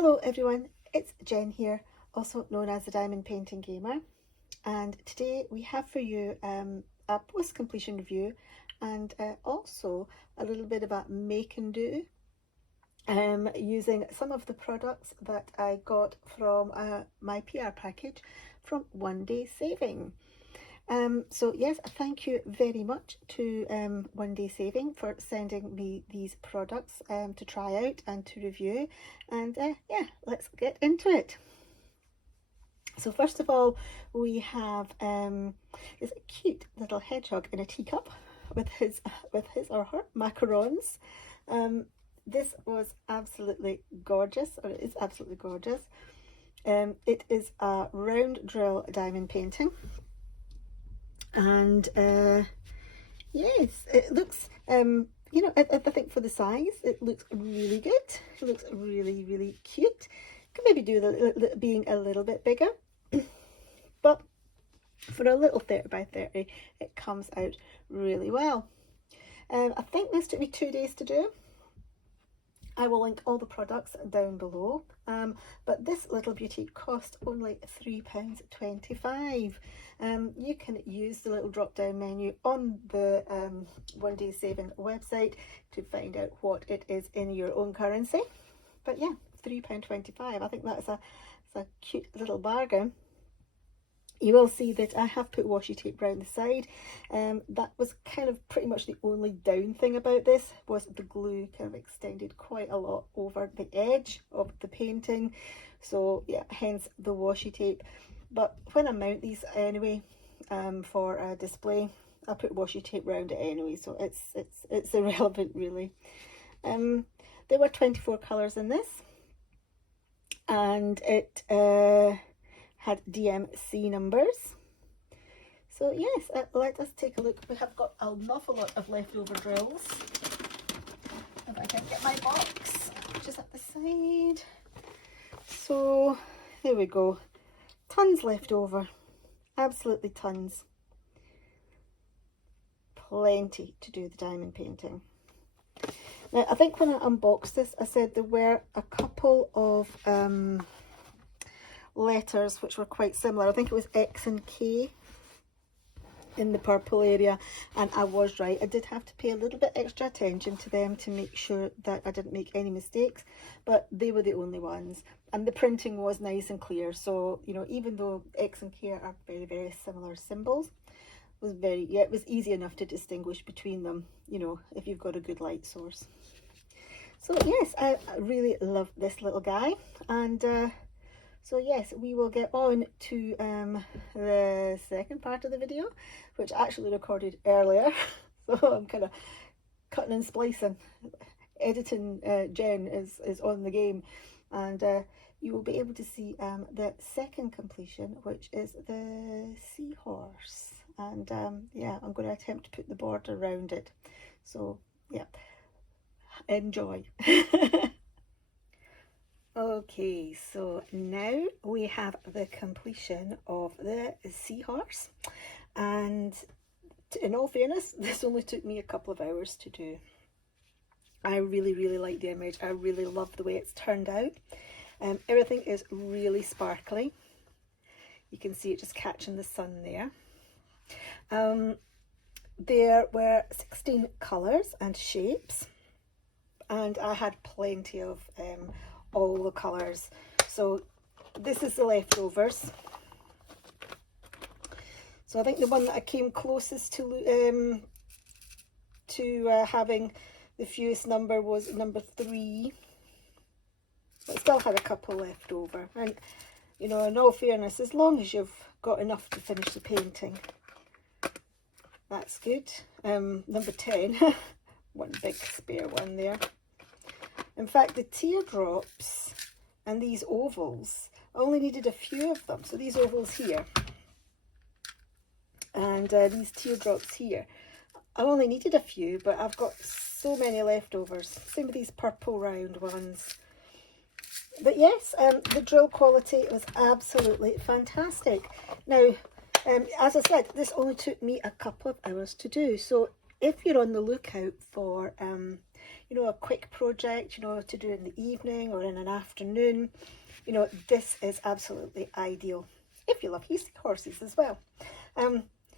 Hello everyone, it's Jen here, also known as the Diamond Painting Gamer, and today we have for you a post-completion review and also a little bit of a make and do using some of the products that I got from my PR package from One Day Saving. So yes, thank you very much to One Day Saving for sending me these products to try out and to review, and yeah, let's get into it. So first of all, we have this cute little hedgehog in a teacup with his or her macarons. This was absolutely gorgeous, or it is absolutely gorgeous. It is a round drill diamond painting. And yes, it looks you know, I think for the size it looks really good. It looks really cute. Could maybe do the being a little bit bigger, but for a little 30 by 30 it comes out really well. I think this took me 2 days to do. I will link all the products down below, but this little beauty cost only £3.25. You can use the little drop down menu on the One Day Saving website to find out what it is in your own currency. But yeah, £3.25. I think that's a cute little bargain. You will see that I have put washi tape around the side. That was kind of pretty much the only down thing about this, was the glue kind of extended quite a lot over the edge of the painting. So yeah, hence the washi tape. But when I mount these anyway, for a display, I put washi tape around it anyway, so it's irrelevant really. There were 24 colours in this, and it had DMC numbers. So yes, let us take a look. We have got an awful lot of leftover drills. If I can get my box, which is at the side. So there we go. Tons left over. Absolutely tons. Plenty to do the diamond painting. Now, I think when I unboxed this, I said there were a couple of letters which were quite similar. I think it was X and K in the purple area, and I was right. I did have to pay a little bit extra attention to them to make sure that I didn't make any mistakes, but they were the only ones, and the printing was nice and clear. So you know, even though X and K are very similar symbols, it was easy enough to distinguish between them, you know, if you've got a good light source. So yes, I really love this little guy, and so yes, we will get on to the second part of the video, which I actually recorded earlier. So I'm kind of cutting and splicing. Editing Jen is on the game, and you will be able to see the second completion, which is the seahorse. And yeah, I'm going to attempt to put the border around it. So yeah, enjoy. Okay, so now we have the completion of the seahorse, and in all fairness, this only took me a couple of hours to do. I really like the image. I really love the way it's turned out. Everything is really sparkly. You can see it just catching the sun there. There were 16 colours and shapes, and I had plenty of all the colours. So this is the leftovers. So I think the one that I came closest to having the fewest number was number 3, but I still had a couple left over. And you know, in all fairness, as long as you've got enough to finish the painting, that's good. Number 10, one big spare one there. In fact, the teardrops and these ovals, I only needed a few of them. So these ovals here and these teardrops here, I only needed a few, but I've got so many leftovers. Same with these purple round ones. But yes, the drill quality was absolutely fantastic. Now, as I said, this only took me a couple of hours to do. So if you're on the lookout for you know, a quick project, you know, to do in the evening or in an afternoon, you know, this is absolutely ideal. If you love horses as well.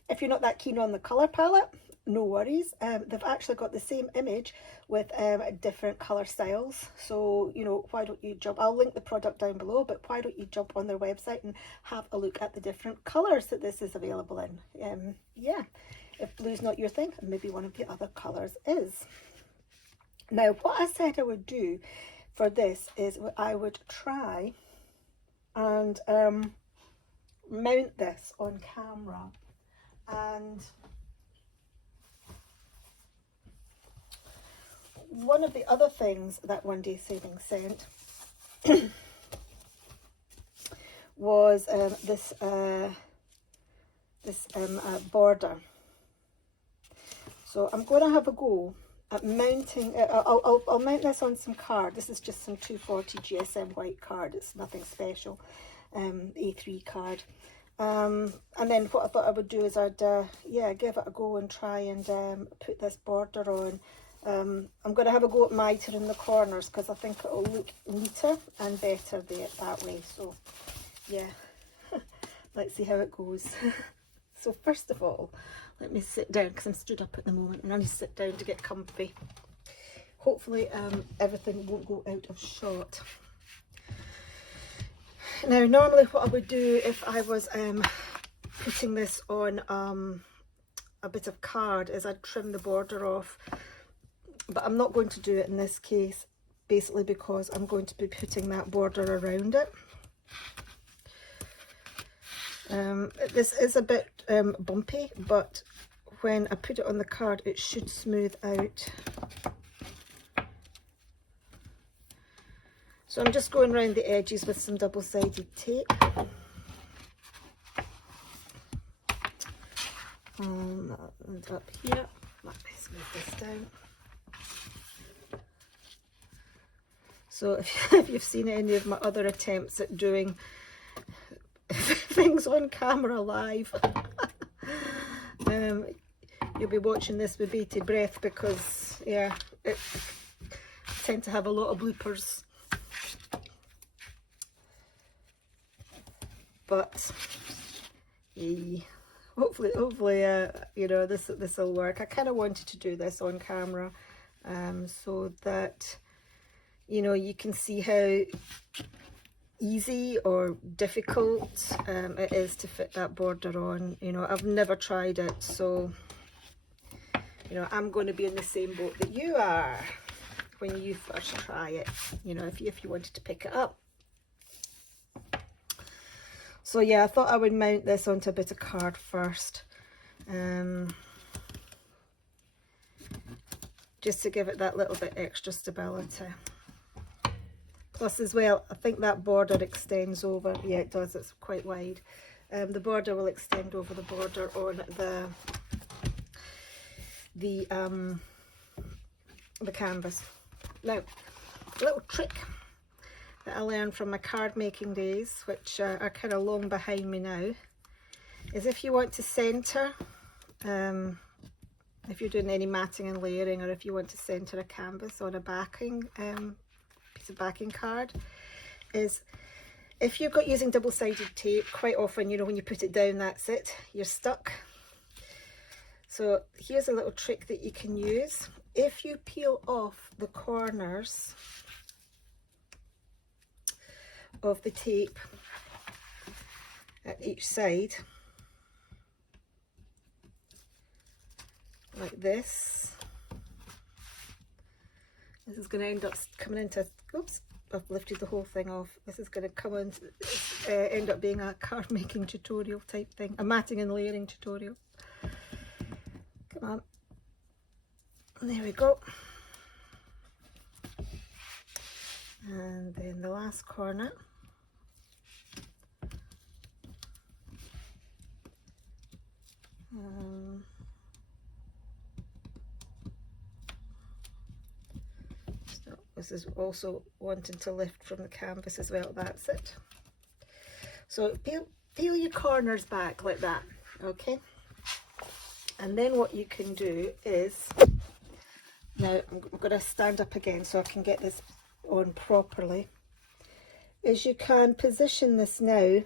If you're not that keen on the colour palette, no worries. They've actually got the same image with different colour styles. So, you know, why don't you jump, I'll link the product down below, but why don't you jump on their website and have a look at the different colours that this is available in. Yeah, if blue's not your thing, maybe one of the other colours is. Now, what I said I would do for this is I would try and mount this on camera. And one of the other things that One Day Savings sent was this border. So I'm going to have a go at mounting. I'll mount this on some card. This is just some 240 GSM white card. It's nothing special. A3 card. And then what I thought I would do is I'd yeah, give it a go and try and put this border on. I'm going to have a go at mitering the corners because I think it'll look neater and better that way. So yeah, let's see how it goes. So first of all, let me sit down because I'm stood up at the moment and I need to sit down to get comfy. Hopefully everything won't go out of shot. Now, normally what I would do if I was putting this on a bit of card is I'd trim the border off, but I'm not going to do it in this case, basically because I'm going to be putting that border around it. This is a bit bumpy, but when I put it on the card it should smooth out. So I'm just going around the edges with some double-sided tape. And up here, let me smooth this down. So if you've seen any of my other attempts at doing things on camera live, you'll be watching this with bated breath because, yeah, I tend to have a lot of bloopers. But hopefully, you know, this will work. I kind of wanted to do this on camera, so that, you know, you can see how easy or difficult it is to fit that border on. You know, I've never tried it, so, you know, I'm going to be in the same boat that you are when you first try it, you know, if you wanted to pick it up. So yeah, I thought I would mount this onto a bit of card first, just to give it that little bit extra stability. Plus as well, I think that border extends over, yeah it does, it's quite wide. The border will extend over the border on the canvas. Now, a little trick that I learned from my card making days, which are kind of long behind me now, is if you want to centre, if you're doing any matting and layering, or if you want to centre a canvas on a backing piece of backing card, is if you're using double-sided tape, quite often, you know, when you put it down, that's it, you're stuck. So here's a little trick that you can use. If you peel off the corners of the tape at each side like this, this is going to end up coming into, oops, I've lifted the whole thing off. This is going to come in, end up being a card making tutorial type thing, a matting and layering tutorial. Come on, there we go. And then the last corner. So this is also wanting to lift from the canvas as well, that's it. So peel your corners back like that, okay? And then what you can do is, now I'm going to stand up again so I can get this on properly, is you can position this now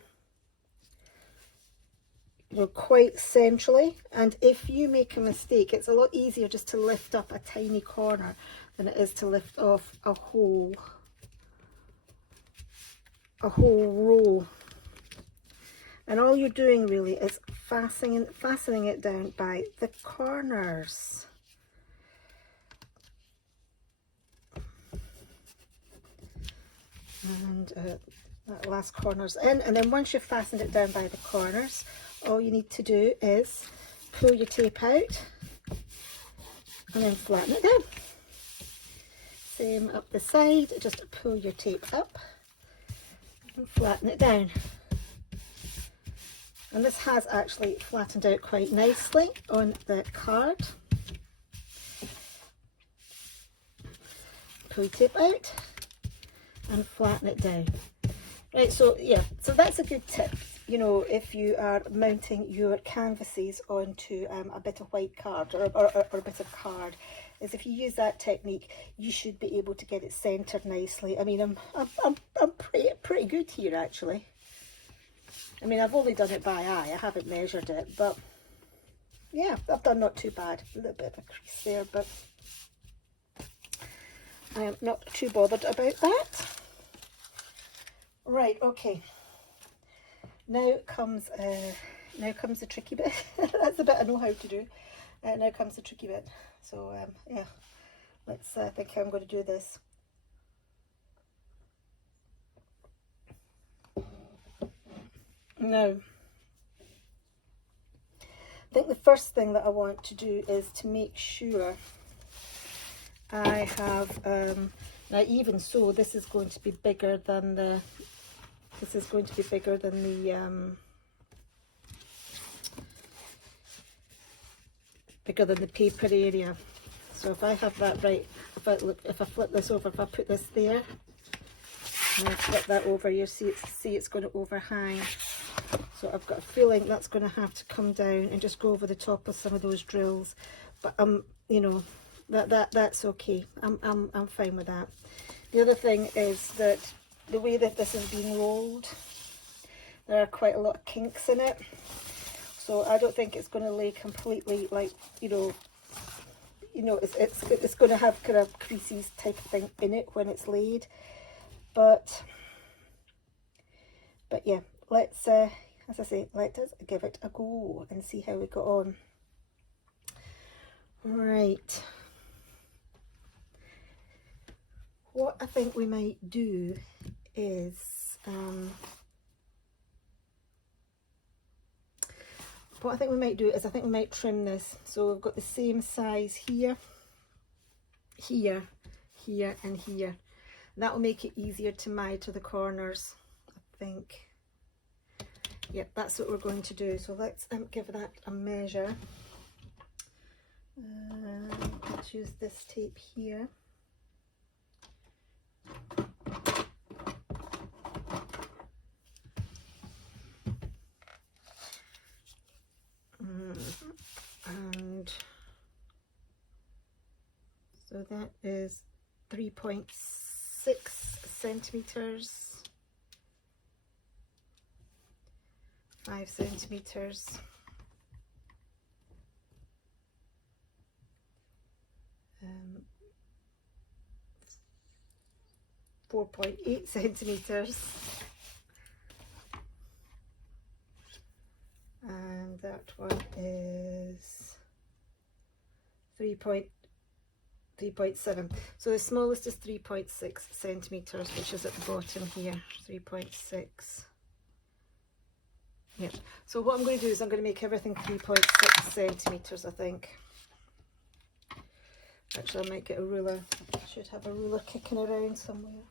quite centrally, and if you make a mistake, it's a lot easier just to lift up a tiny corner than it is to lift off a whole roll. And all you're doing really is fastening it down by the corners. And that last corner's in, and then once you've fastened it down by the corners, all you need to do is pull your tape out and then flatten it down. Same up the side, just pull your tape up and flatten it down. And this has actually flattened out quite nicely on the card. Pull your tape out and flatten it down. Right, so yeah, so that's a good tip, you know, if you are mounting your canvases onto a bit of white card or a bit of card, is if you use that technique, you should be able to get it centered nicely. I mean, I'm pretty good here actually. I mean, I've only done it by eye, I haven't measured it, but yeah, I've done not too bad. A little bit of a crease there, but I am not too bothered about that. Right, okay. Now comes the tricky bit. That's the bit I know how to do. Now comes the tricky bit. So yeah, let's think how I'm going to do this. Now, I think the first thing that I want to do is to make sure I have, now even so, this is going to be bigger than the, bigger than the paper area. So if I have that right, if I flip this over, if I put this there, and I flip that over, you see it's going to overhang. So I've got a feeling that's going to have to come down and just go over the top of some of those drills. But you know, that's okay. I'm fine with that. The other thing is that the way that this is being rolled, there are quite a lot of kinks in it. So I don't think it's going to lay completely, like, you know, it's going to have kind of creases type of thing in it when it's laid. But yeah, let's as I say, let us give it a go and see how we got on. Right. What I think we might do is I think we might trim this. So we've got the same size here, here, here, and here. That will make it easier to miter the corners, I think. Yep, that's what we're going to do. So let's give that a measure. Let's use this tape here. And so that is 3.6 centimeters, 5 centimeters, 4.8 centimeters, and that one is 3.7. So the smallest is 3.6 centimeters, which is at the bottom here, 3.6. Yeah. So what I'm going to do is I'm going to make everything 3.6 centimeters, I think. Actually, I might get a ruler. I should have a ruler kicking around somewhere.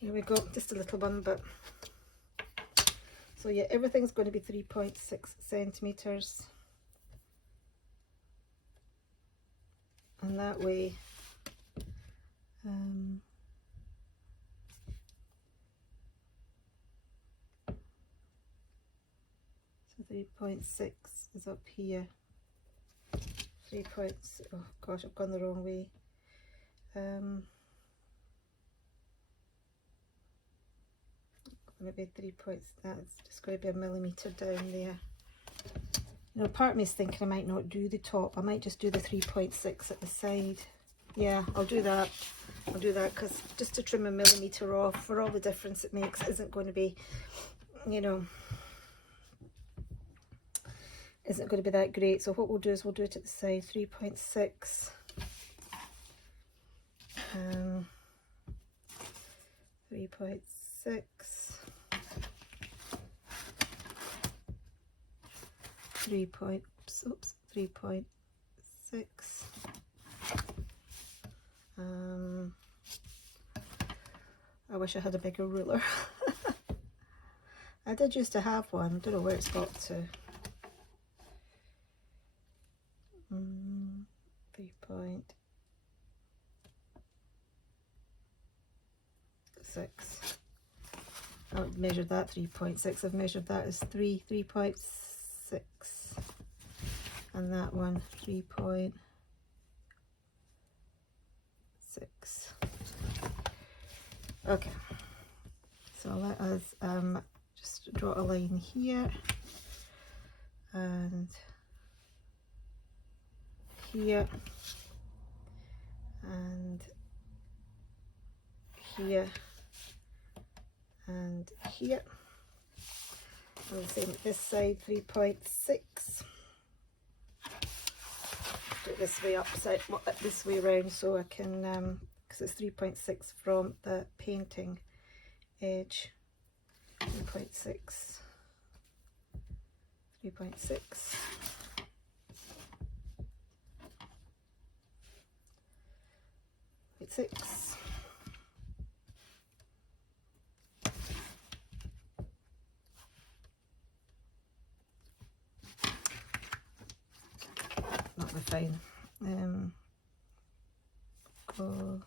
Here we go, just a little one, but so yeah, everything's going to be 3.6 centimeters, and that way So 3.6 is up here. 3 points. Oh gosh, I've gone the wrong way. Maybe 3 points. That's just going to be a millimetre down there. You know, part of me is thinking I might not do the top. I might just do the 3.6 at the side. Yeah, I'll do that. I'll do that because just to trim a millimetre off for all the difference it makes isn't going to be, you know, isn't going to be that great. So what we'll do is we'll do it at the side. 3.6. 3.6. 3.6. I wish I had a bigger ruler. I did used to have one. I don't know where it's got to. 3.6. I've measured that 3.6. I've measured that as 3.6. And that one 3.6. Okay, so let us just draw a line here and here and here and here. And the same at this side, 3.6. Do it this way upside, this way around, so I can, because it's 3.6 from the painting edge. 3.6. 3.6. 3.6. That'll be fine. Go.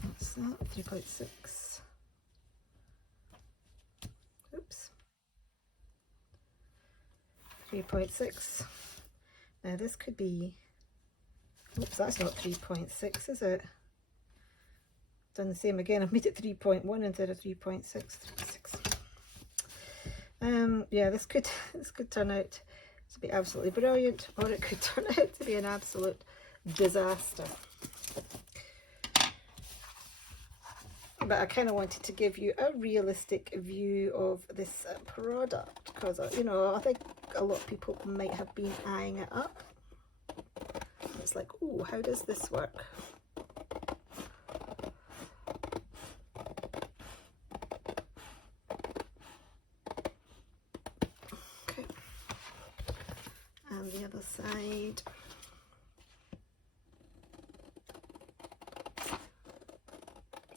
What's that? 3.6. Oops. 3.6. Now this could be. Oops, that's not 3.6, is it? Done the same again. I've made it 3.1 instead of 3.6. 3.6. Yeah, this could turn out to be absolutely brilliant, or it could turn out to be an absolute disaster. But I kind of wanted to give you a realistic view of this product because, you know, I think a lot of people might have been eyeing it up. It's like, oh, how does this work? Okay, and the other side.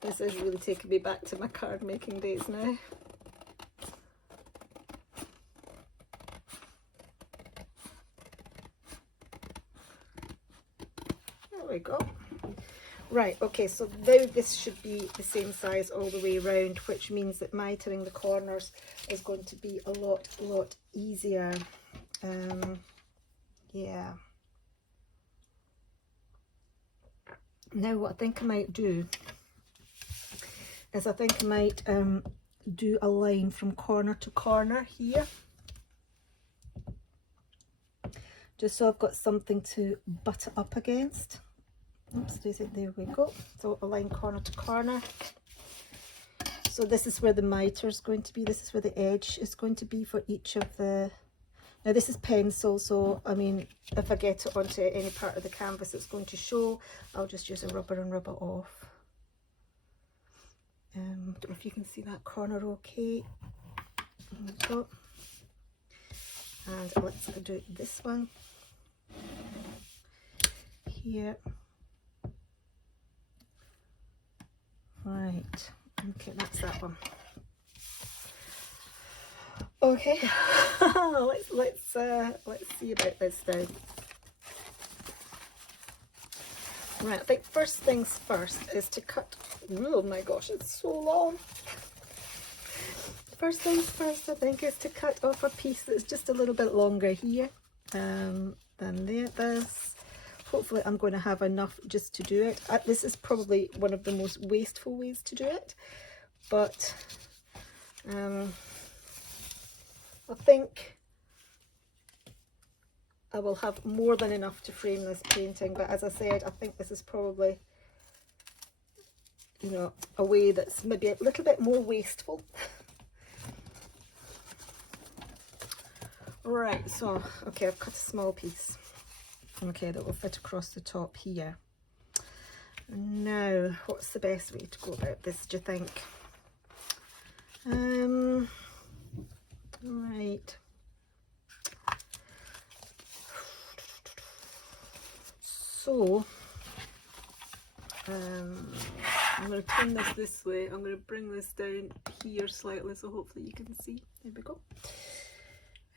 This is really taking me back to my card making days now. There we go. Right, okay, so now this should be the same size all the way around, which means that mitering the corners is going to be a lot easier. Yeah. Now what I think I might do is I think I might do a line from corner to corner here, just so I've got something to butt it up against. Oops, there we go. So a line corner to corner. So this is where the miter is going to be. This is where the edge is going to be for each of the. Now this is pencil, so I mean, if I get it onto any part of the canvas it's going to show, I'll just use a rubber and rub it off. Don't know if you can see that corner okay. There we go. And let's do this one here. Right, okay, that's that one. Okay, let's see about this now. Right, I think first things first is to cut. Oh my gosh, it's so long. First things first, I think, is to cut off a piece that's just a little bit longer here than this. Hopefully I'm going to have enough just to do it. This is probably one of the most wasteful ways to do it, but I think I will have more than enough to frame this painting. But as I said, I think this is probably, you know, a way that's maybe a little bit more wasteful. Right, so, okay, I've cut a small piece. Okay, that will fit across the top here. Now, what's the best way to go about this, do you think? Right. So, I'm going to turn this way. I'm going to bring this down here slightly so hopefully you can see. There we go.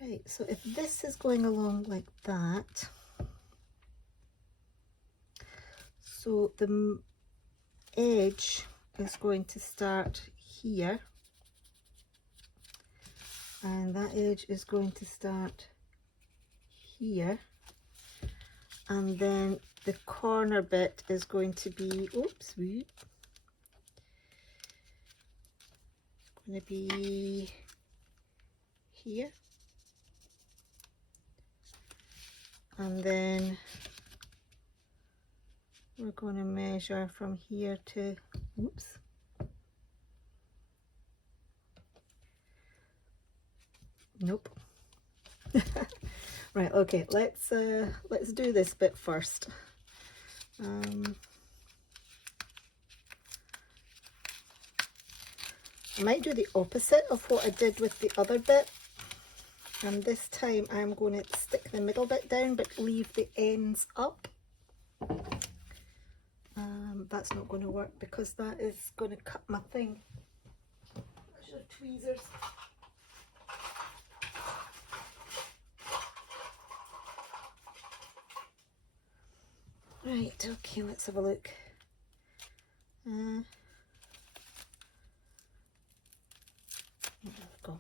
Right, so if this is going along like that, so the edge is going to start here, and that edge is going to start here, and then the corner bit is going to be, oops, going to be here. And then we're going to measure from here to, oops, nope. Right, okay, let's do this bit first. I might do the opposite of what I did with the other bit. And this time I'm going to stick the middle bit down but leave the ends up. That's not going to work because that is going to cut my thing. I should have tweezers. Right, okay, let's have a look. There we go.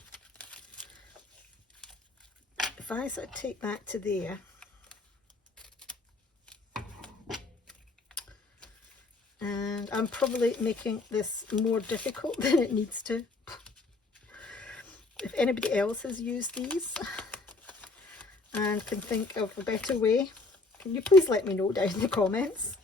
If I sort of take that to there, and I'm probably making this more difficult than it needs to. If anybody else has used these and can think of a better way, can you please let me know down in the comments?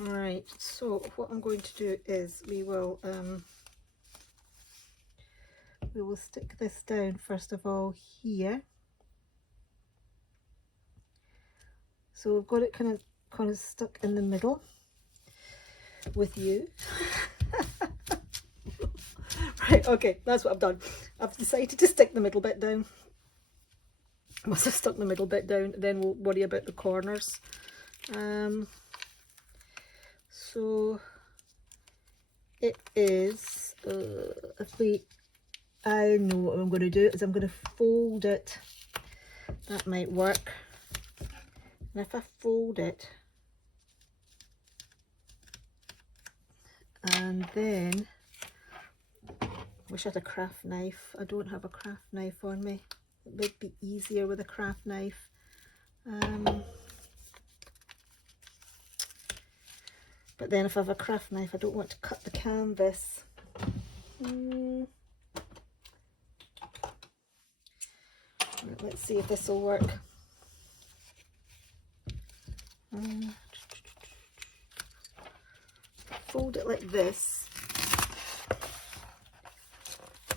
Alright, so what I'm going to do is we will stick this down first of all here. So we've got it kind of stuck in the middle with you. Right, okay, that's what I've done. I've decided to stick the middle bit down. Once I've stuck the middle bit down, then we'll worry about the corners. So it is, I know what I'm going to do is I'm going to fold it. That might work. And if I fold it, and then, wish I had a craft knife. I don't have a craft knife on me. It would be easier with a craft knife. But then if I have a craft knife, I don't want to cut the canvas. Right, let's see if this will work. Fold it like this.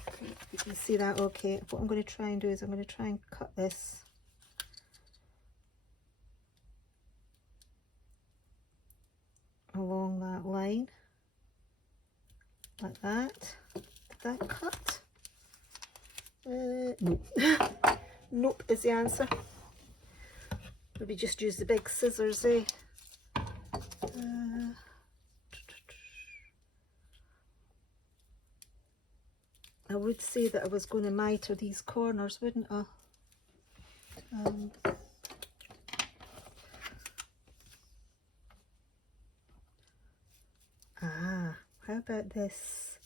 Okay, you can see that okay. What I'm going to try and do is I'm going to try and cut this along that line, like that. Did that cut? Nope. Nope is the answer. Maybe just use the big scissors, eh? I would say that I was going to miter these corners, wouldn't I? how about this?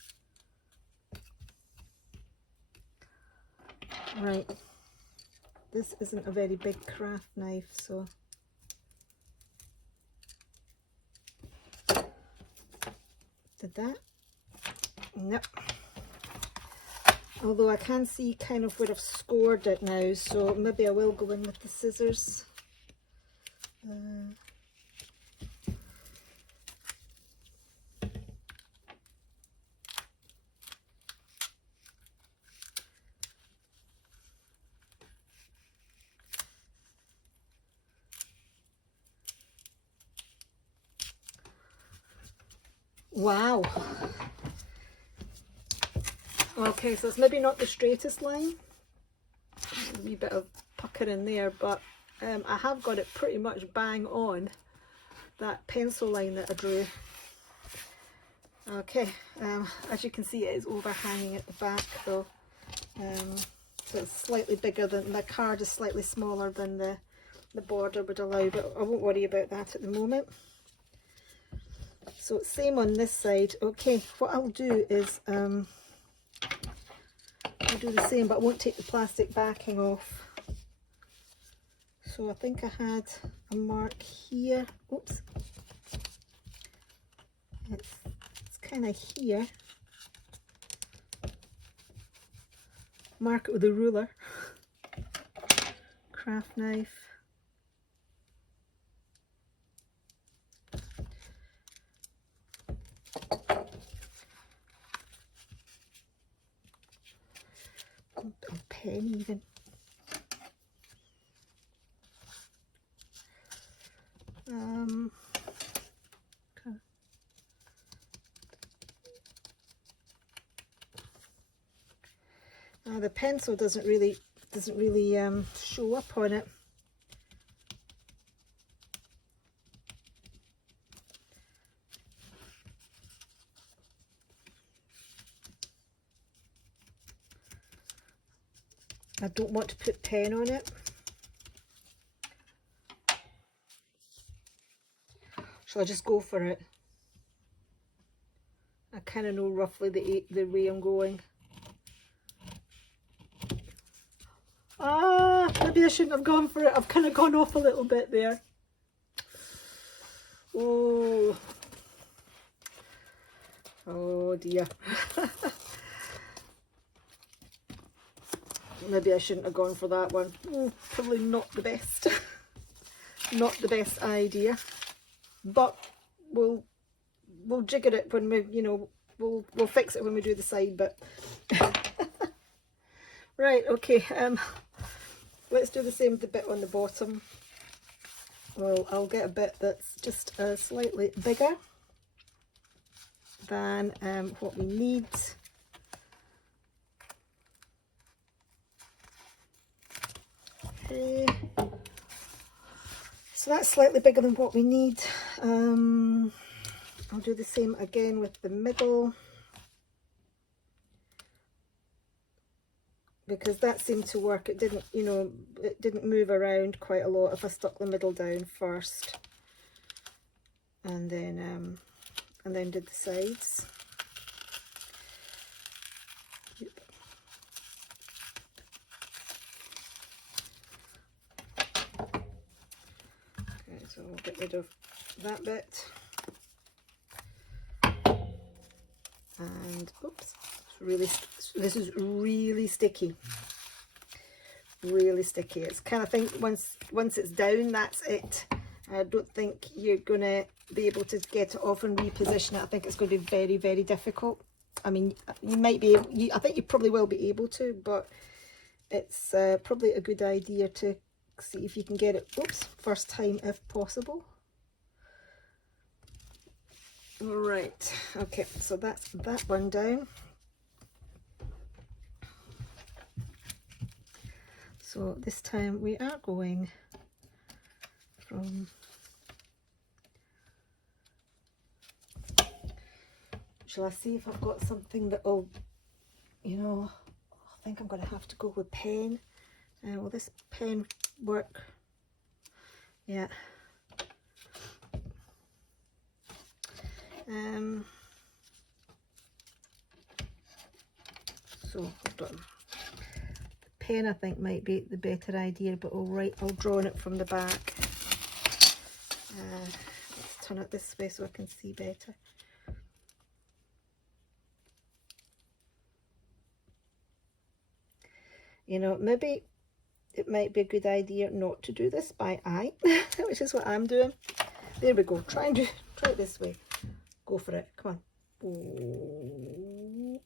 Right, this isn't a very big craft knife, so did that? Nope. Although I can see kind of where I've scored it now, so maybe I will go in with the scissors. Wow. Okay, so it's maybe not the straightest line. There's a wee bit of pucker in there, but I have got it pretty much bang on that pencil line that I drew. Okay, as you can see, it is overhanging at the back though. So it's slightly bigger than the card, is slightly smaller than the border would allow, but I won't worry about that at the moment. So same on this side. Okay, what I'll do is I'll do the same, but I won't take the plastic backing off. So I think I had a mark here. Oops. It's kind of here. Mark it with a ruler. Craft knife. A pen even. The pencil doesn't really show up on it. I don't want to put pen on it. Shall I just go for it? I kind of know roughly the way I'm going. Maybe I shouldn't have gone for it. I've kind of gone off a little bit there. Oh dear. Maybe I shouldn't have gone for that one. Probably not the best. Not the best idea. But we'll jigger it when we, we'll fix it when we do the side bit. Right, okay. Let's do the same with the bit on the bottom. Well, I'll get a bit that's just slightly bigger than what we need. Okay. So that's slightly bigger than what we need. I'll do the same again with the middle, because that seemed to work. It didn't, it didn't move around quite a lot if I stuck the middle down first and then did the sides. Yep. Okay, so we'll get rid of that bit. And oops, this is really sticky. Really sticky. It's kind of think once it's down, that's it. I don't think you're gonna be able to get it off and reposition it. I think it's going to be very, very difficult. I mean, you might be able, I think you probably will be able to, but it's probably a good idea to see if you can get it, oops, first time if possible. Right, okay, so that's that one down. So this time we are going from, shall I see if I've got something that will, I think I'm going to have to go with pen. Will this pen work? Yeah. So hold on. The pen I think might be the better idea, but I'll draw on it from the back. Let's turn it this way so I can see better. You know, maybe it might be a good idea not to do this by eye, which is what I'm doing. There we go. Try it this way. Go for it. Come on.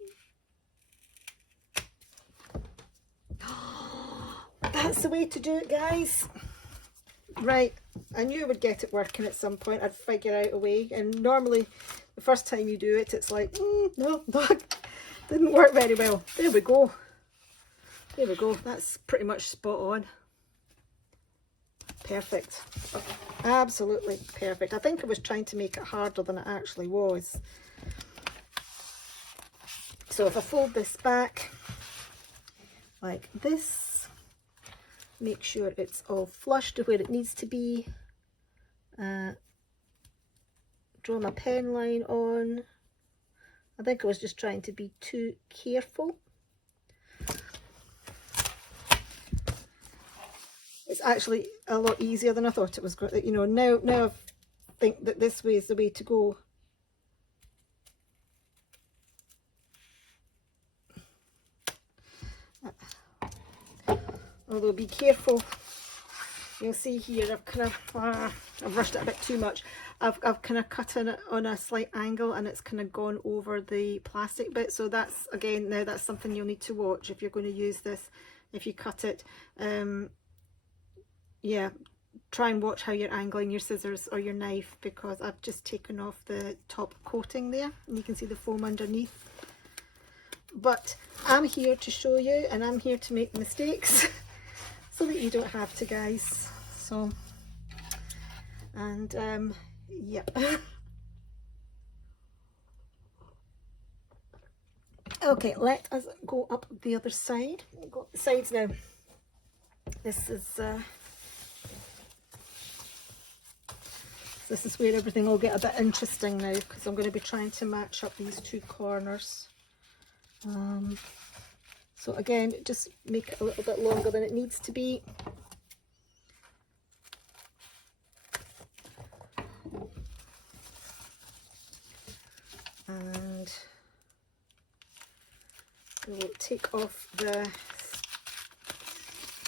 That's the way to do it, guys. Right. I knew I would get it working at some point. I'd figure out a way. And normally, the first time you do it, it's like, no, didn't work very well. There we go. There we go. That's pretty much spot on. Perfect. Absolutely perfect. I think I was trying to make it harder than it actually was. So if I fold this back like this, make sure it's all flush to where it needs to be. Draw my pen line on. I think I was just trying to be too careful. It's actually a lot easier than I thought it was going to. You know, now I think that this way is the way to go. Although be careful. You'll see here I've kind of I've rushed it a bit too much. I've kind of cut in it on a slight angle and it's kind of gone over the plastic bit. So that's, again, now that's something you'll need to watch if you're going to use this. If you cut it, yeah, try and watch how you're angling your scissors or your knife, because I've just taken off the top coating there and you can see the foam underneath. But I'm here to show you, and I'm here to make mistakes so that you don't have to, guys. So, and yeah. Okay, let us go up the other side. We'll go up the sides now. This is where everything will get a bit interesting now, because I'm going to be trying to match up these two corners. So again, just make it a little bit longer than it needs to be. And we will take off the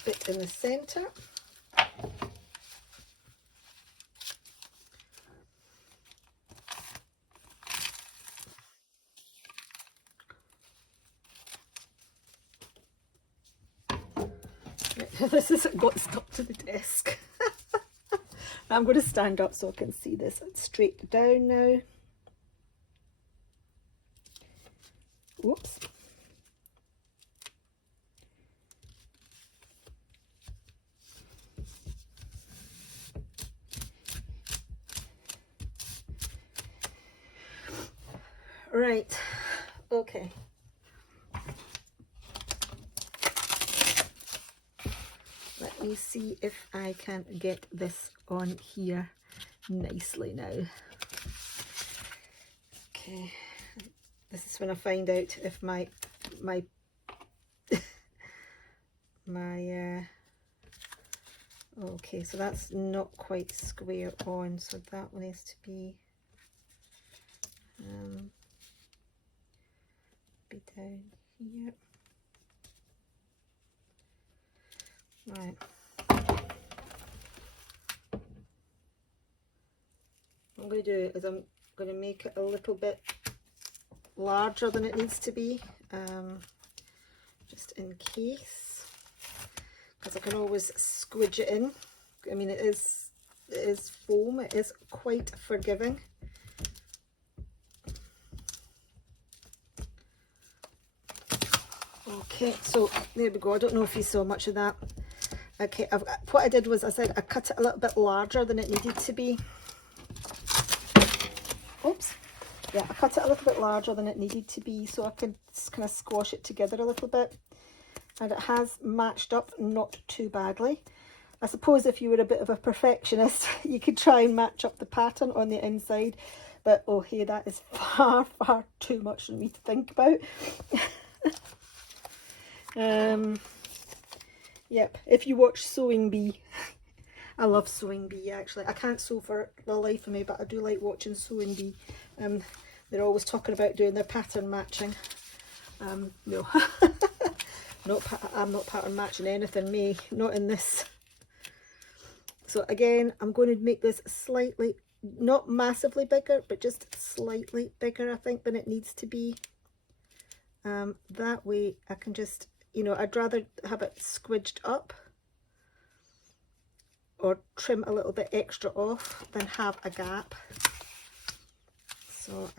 bit in the centre. This has got stuck to the desk. I'm going to stand up so I can see this straight down now. Whoops. Right, okay. Let me see if I can get this on here nicely now. Okay, this is when I find out if my okay, so that's not quite square on, so that one needs to be down here. Right. What I'm going to do is I'm going to make it a little bit larger than it needs to be, just in case, because I can always squidge it in. I mean, it is foam, it is quite forgiving. Okay, so there we go. I don't know if you saw much of that. Okay, what I did was I said I cut it a little bit larger than it needed to be. Oops. Yeah, I cut it a little bit larger than it needed to be so I could kind of squash it together a little bit. And it has matched up not too badly. I suppose if you were a bit of a perfectionist, you could try and match up the pattern on the inside. But oh hey, that is far, far too much for me to think about. Yep, if you watch Sewing Bee, I love Sewing Bee actually. I can't sew for the life of me, but I do like watching Sewing Bee. They're always talking about doing their pattern matching. No, I'm not pattern matching anything, me, not in this. So again, I'm going to make this slightly, not massively bigger, but just slightly bigger, I think, than it needs to be. That way I can just, you know, I'd rather have it squidged up or trim a little bit extra off than have a gap. So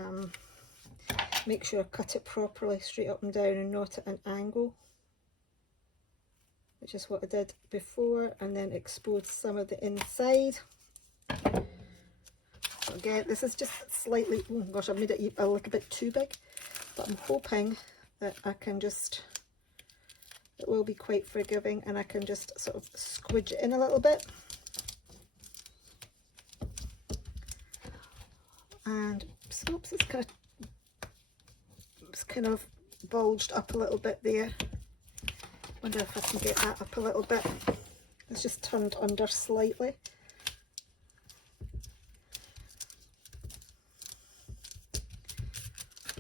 make sure I cut it properly, straight up and down, and not at an angle, which is what I did before, and then expose some of the inside. So again, this is just slightly, oh gosh, I've made it a little bit too big, but I'm hoping that I can just, it will be quite forgiving, and I can just sort of squidge it in a little bit. And oops, it's kind of bulged up a little bit there. Wonder if I can get that up a little bit. It's just turned under slightly.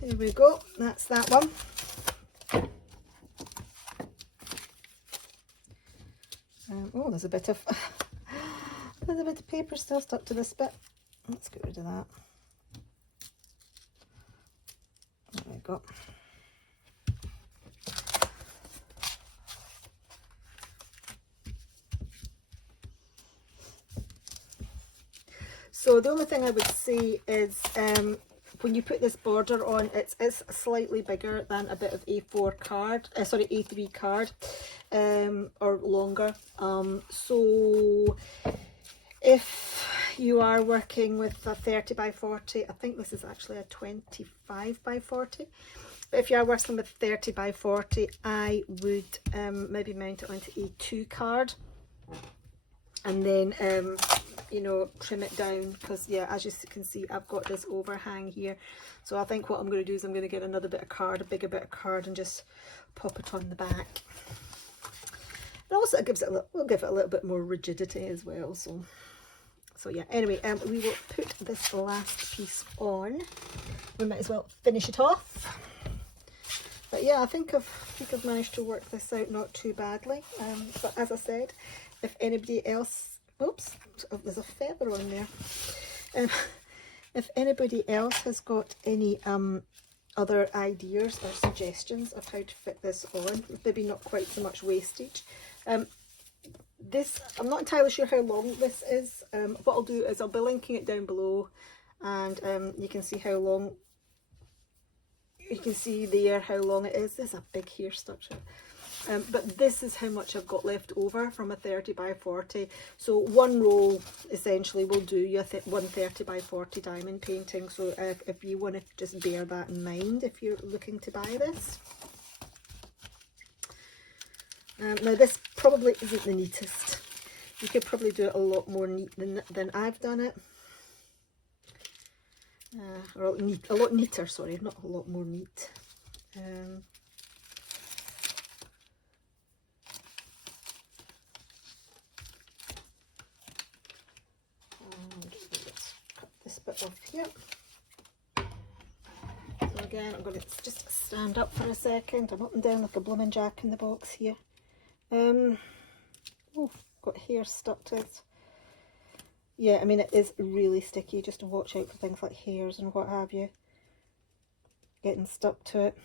There we go, that's that one. Oh, there's a bit of paper still stuck to this bit. Let's get rid of that. There we go. So the only thing I would say is when you put this border on, it's slightly bigger than a bit of A4 card, sorry, A3 card, or longer. So if you are working with a 30 by 40, I think this is actually a 25 by 40. But if you are working with 30 by 40, I would maybe mount it onto A2 card, and then you know, trim it down, because yeah, as you can see, I've got this overhang here. So I think what I'm going to do is I'm going to get another bit of card, a bigger bit of card, and just pop it on the back. And also it gives it will give it a little bit more rigidity as well. So yeah, anyway, we will put this last piece on. We might as well finish it off. But yeah, I think I've managed to work this out not too badly. But as I said, if anybody else, oops, oh, there's a feather on there. If anybody else has got any other ideas or suggestions of how to fit this on, maybe not quite so much wastage. This, I'm not entirely sure how long this is. What I'll do is I'll be linking it down below, and you can see how long, you can see there how long it is. There's a big hair stuck to it. But this is how much I've got left over from a 30 by 40. So one roll essentially will do you one 30 by 40 diamond painting. So if you want to just bear that in mind if you're looking to buy this. Now this probably isn't the neatest. You could probably do it a lot more neat than I've done it. Or a lot neater, sorry, not a lot more neat. Let's cut this bit off here. So again, I'm going to just stand up for a second. I'm up and down like a blooming jack in the box here. Oh, got hair stuck to it. Yeah, I mean, it is really sticky. Just to watch out for things like hairs and what have you getting stuck to it.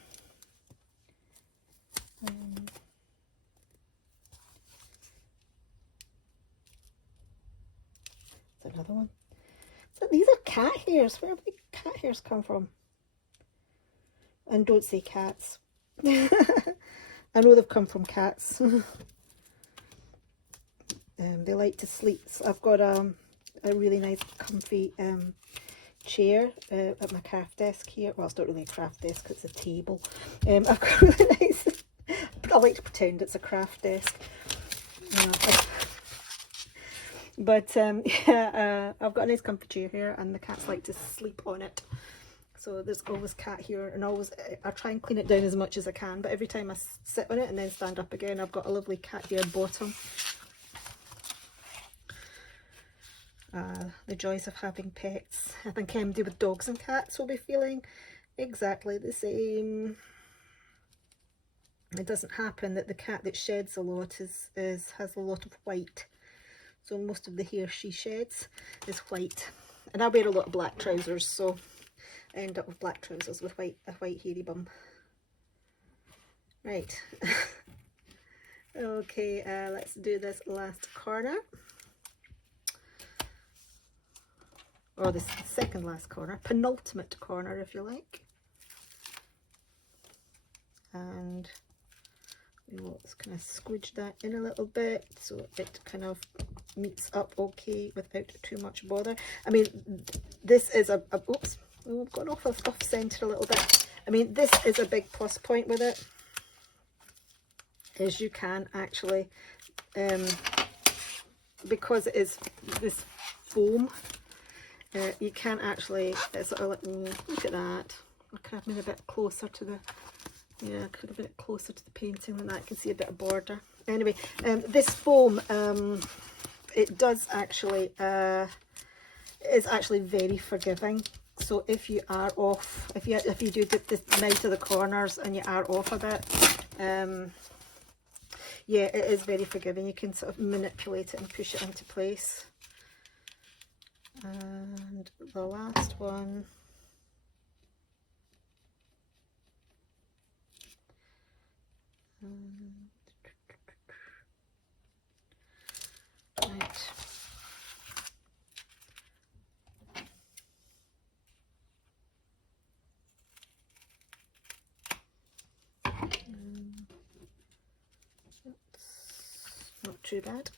That's another one. So these are cat hairs. Where have the cat hairs come from? And don't say cats. I know they've come from cats. They like to sleep. So I've got a really nice comfy chair at my craft desk here. Well, it's not really a craft desk, it's a table. I've got a really nice, I like to pretend it's a craft desk. But yeah, I've got a nice comfy chair here, and the cats like to sleep on it. So there's always cat hair, and always I try and clean it down as much as I can, but every time I sit on it and then stand up again, I've got a lovely cat hair bottom. The joys of having pets. I think MD with dogs and cats will be feeling exactly the same. It doesn't happen that the cat that sheds a lot has a lot of white. So most of the hair she sheds is white. And I wear a lot of black trousers, so I end up with black trousers with a white hairy bum. Right. Okay, let's do this last corner. Or the second last corner, penultimate corner if you like. And we will just kind of squidge that in a little bit so it kind of meets up okay without too much bother. I mean, this is a oops, we've gone off center a little bit. I mean, this is a big plus point with it, is you can actually, because it is this foam, you can actually sort of like, look at that. I could have been a bit closer to the, yeah, I could have been a bit closer to the painting than that. I can see a bit of border. Anyway, this foam, it does actually, is actually very forgiving. So if you are off, if you do dip this out of the corners and you are off a bit, yeah, it is very forgiving. You can sort of manipulate it and push it into place. And the last one, right. Not too bad.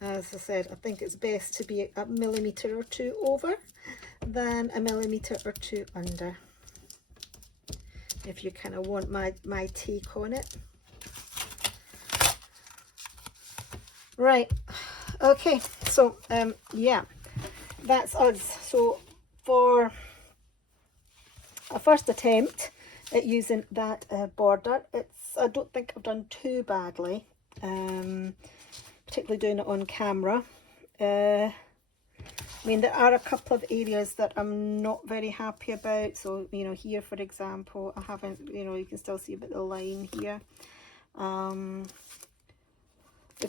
As I said, I think it's best to be a millimetre or two over than a millimetre or two under, if you kind of want my take on it. Right, okay, so yeah, that's us. So for a first attempt at using that border, I don't think I've done too badly, particularly doing it on camera. I mean, there are a couple of areas that I'm not very happy about. So, you know, here, for example, I haven't, you know, you can still see a bit of the line here. The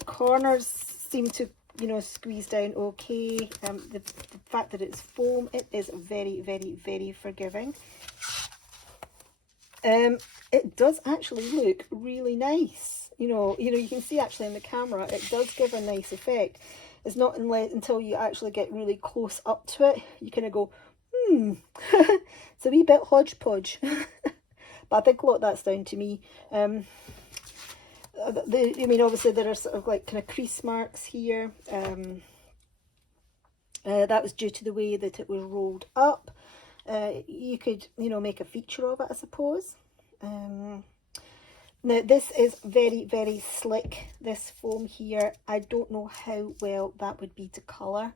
corners seem to, you know, squeeze down okay. The fact that it's foam, it is very, very, very forgiving. It does actually look really nice. You know, you can see actually in the camera, it does give a nice effect. It's not until you actually get really close up to it, you kind of go, it's a wee bit hodgepodge. But I think a lot of that's down to me. I mean, obviously there are sort of like kind of crease marks here. That was due to the way that it was rolled up. You could, you know, make a feature of it, I suppose. Now this is very, very slick, this foam here. I don't know how well that would be to colour,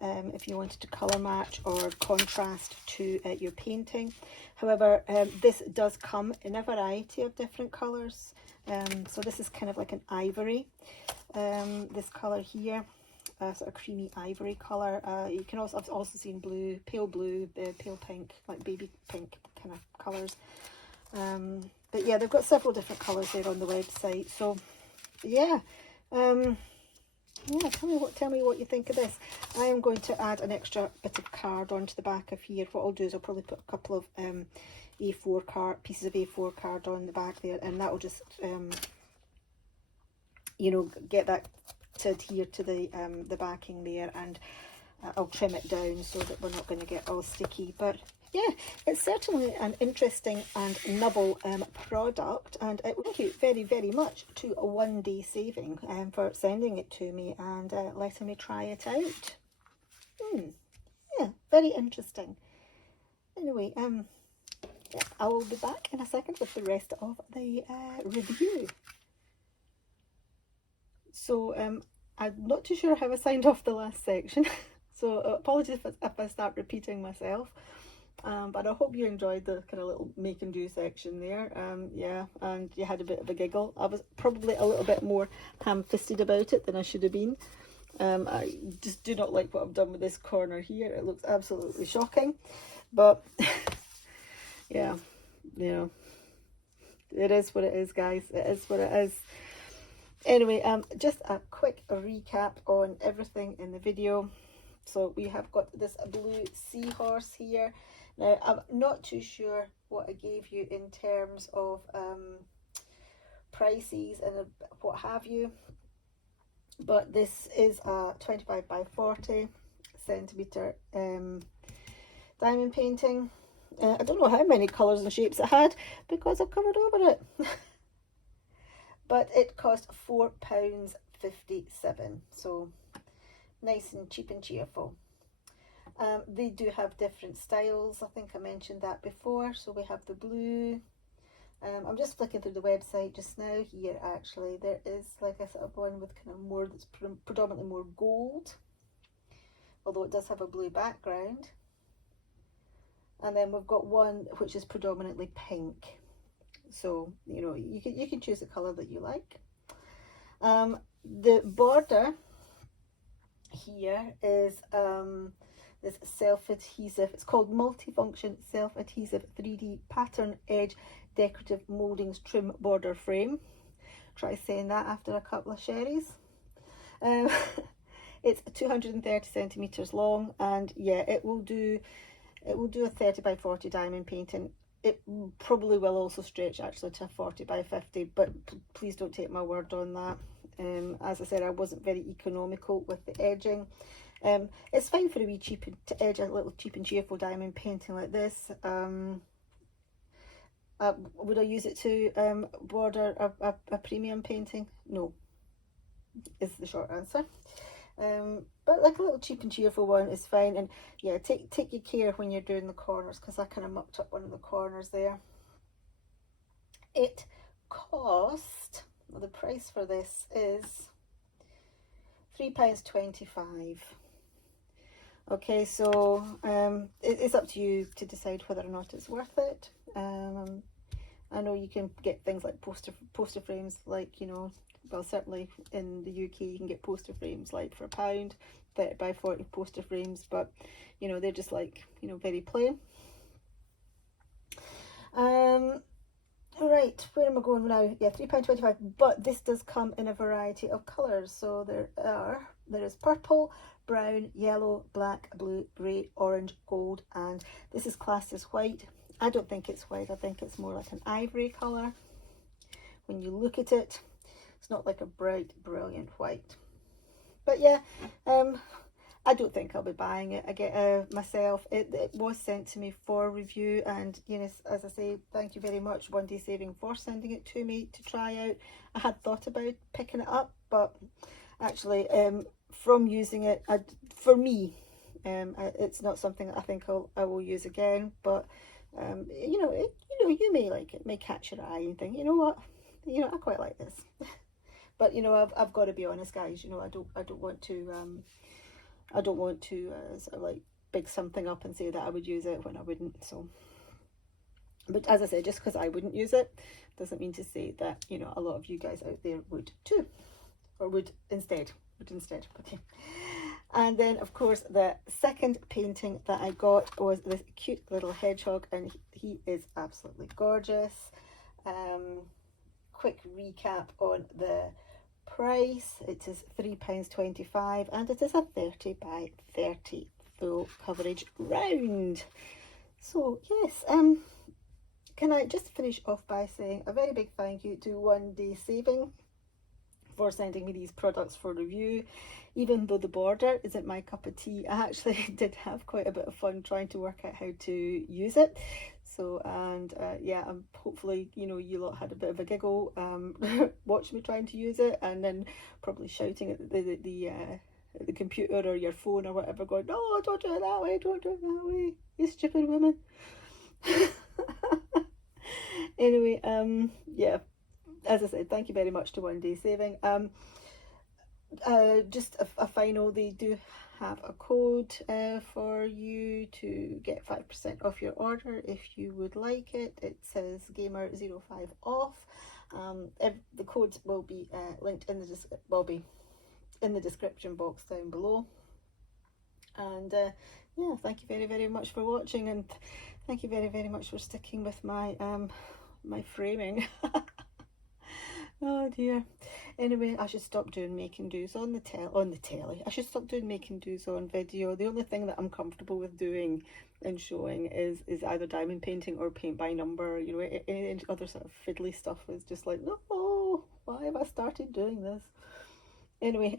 if you wanted to colour match or contrast to your painting. However, this does come in a variety of different colours. So this is kind of like an ivory, this colour here, sort of creamy ivory colour. You can also, I've also seen blue, pale pink, like baby pink kind of colours. But yeah, they've got several different colours there on the website. So yeah, yeah, tell me what you think of this. I am going to add an extra bit of card onto the back of here. What I'll do is I'll probably put a couple of pieces of A4 card on the back there, and that will just you know, get that to adhere to the backing there, and I'll trim it down so that we're not going to get all sticky. But yeah, it's certainly an interesting and novel product, and thank you very, very much to a One Day Saving for sending it to me and letting me try it out. Yeah, very interesting. Anyway, yeah, I will be back in a second with the rest of the review. So I'm not too sure how I signed off the last section, so apologies if I start repeating myself. But I hope you enjoyed the kind of little make and do section there. Yeah, and you had a bit of a giggle. I was probably a little bit more ham-fisted about it than I should have been. I just do not like what I've done with this corner here. It looks absolutely shocking. But yeah, it is what it is, guys. It is what it is. Anyway, just a quick recap on everything in the video. So we have got this blue seahorse here. Now, I'm not too sure what I gave you in terms of prices and what have you, but this is a 25 by 40 centimetre diamond painting. I don't know how many colours and shapes it had because I've covered over it. But it cost £4.57, so nice and cheap and cheerful. They do have different styles. I think I mentioned that before. So we have the blue. I'm just flicking through the website just now here. Actually, there is like a sort of one with kind of more that's predominantly more gold, although it does have a blue background. And then we've got one which is predominantly pink. So you can choose the color that you like. The border here is this self-adhesive, it's called multifunction self-adhesive 3D pattern edge decorative moldings trim border frame. Try saying that after a couple of sherries. It's 230 centimeters long, and yeah, it will do a 30 by 40 diamond painting. It probably will also stretch actually to a 40 by 50, but please don't take my word on that. As I said, I wasn't very economical with the edging. It's fine for a wee cheap to edge a little cheap and cheerful diamond painting like this. Would I use it to border a premium painting? No, is the short answer. But like a little cheap and cheerful one is fine. And yeah, take your care when you're doing the corners, because I kind of mucked up one of the corners there. It cost, well, the price for this is £3.25. Okay, so it's up to you to decide whether or not it's worth it. I know you can get things like poster frames, like, well, certainly in the UK you can get poster frames like for £1, 30 by 40 poster frames, but they're just like, very plain. Right, where am I going now? Yeah, £3.25, but this does come in a variety of colours. So there is purple, brown, yellow, black, blue, grey, orange, gold, and this is classed as white. I don't think it's white. I think it's more like an ivory colour. When you look at it, it's not like a bright, brilliant white. But yeah, I don't think I'll be buying it. I get myself. It was sent to me for review, and as I say, thank you very much, One Day Saving, for sending it to me to try out. I had thought about picking it up, but actually, from using it, for me, it's not something that I think I will use again. But you may like it, may catch your eye and think, you know what, I quite like this. But I've got to be honest, guys. I don't want to sort of like big something up and say that I would use it when I wouldn't. So, but as I said, just because I wouldn't use it doesn't mean to say that a lot of you guys out there would too, or would instead. Okay. And then of course the second painting that I got was this cute little hedgehog, and he is absolutely gorgeous. Quick recap on the price. It is £3.25, and it is a 30 by 30 full coverage round. So yes, can I just finish off by saying a very big thank you to One Day Saving for sending me these products for review. Even though the border isn't my cup of tea, I actually did have quite a bit of fun trying to work out how to use it. So, and yeah, hopefully you lot had a bit of a giggle watching me trying to use it, and then probably shouting at the computer or your phone or whatever, going, "No, don't do it that way, don't do it that way, you stupid woman." Anyway, yeah, as I said, thank you very much to One Day Saving. just a final, they do have a code for you to get 5% off your order if you would like it. It says Gamer05 off. The codes will be linked in the description box down below. And yeah, thank you very, very much for watching, and thank you very, very much for sticking with my my framing. Oh dear. Anyway, I should stop doing making do's on the telly. I should stop doing making do's on video. The only thing that I'm comfortable with doing and showing is either diamond painting or paint by number. You know, any other sort of fiddly stuff is just like, no, why have I started doing this? Anyway,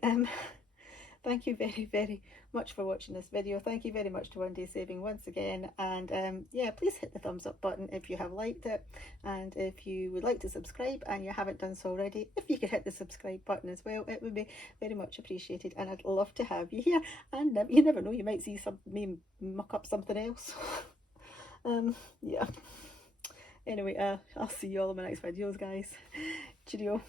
thank you very, very much for watching this video. Thank you very much to One Day Saving once again, and yeah, please hit the thumbs up button if you have liked it, and if you would like to subscribe and you haven't done so already, if you could hit the subscribe button as well, it would be very much appreciated, and I'd love to have you here. And you never know, you might see me muck up something else. Yeah, anyway, I'll see you all in my next videos, guys. Cheerio.